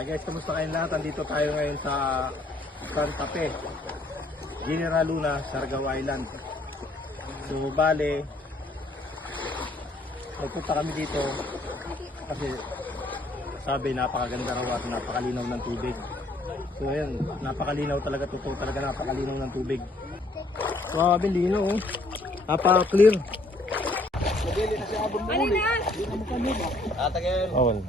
Hi guys, kamusta kayong lahat? Andito tayo ngayon sa Santa Fe, General Luna, Siargao Island. So bale, nagpunta kami dito kasi sabi napakaganda raw at napakalinaw ng tubig. So ayan, napakalinaw talaga, totoo talaga napakalinaw ng tubig. Grabe, linaw oh. Napaka-clear. Nabili na si Abon mo ulit. Hindi na mukha ba? Tatagil. Oo.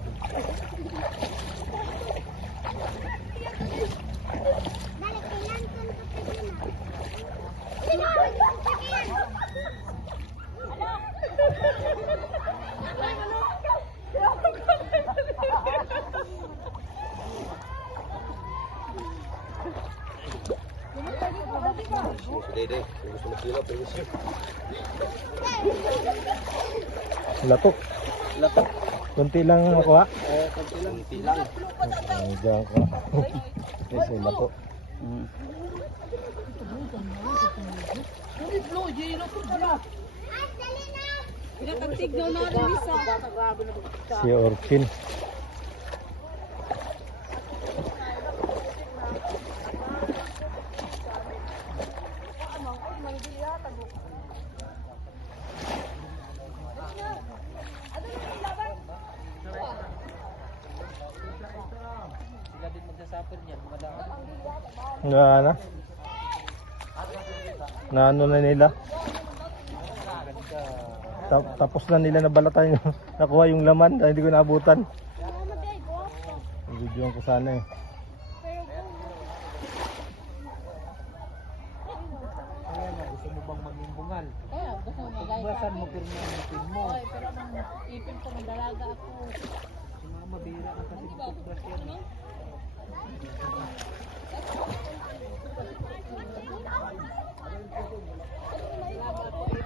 Latok. Latok. Kunti lang ako ha? Kunti lang. Kunti lang. Diyan ko. Kasi latok. Si Orkin. Na ano na nila. Tapos na nila nabalatan yung nakuha yung laman dahil hindi ko naabutan. Videoan ko sana eh. Gusto mo bang maging bungal? Gusto mo magay ka. Mo pirma ang ipin mo. Pero ang ipin ko, may dalaga ako. Mga mabira ang kasi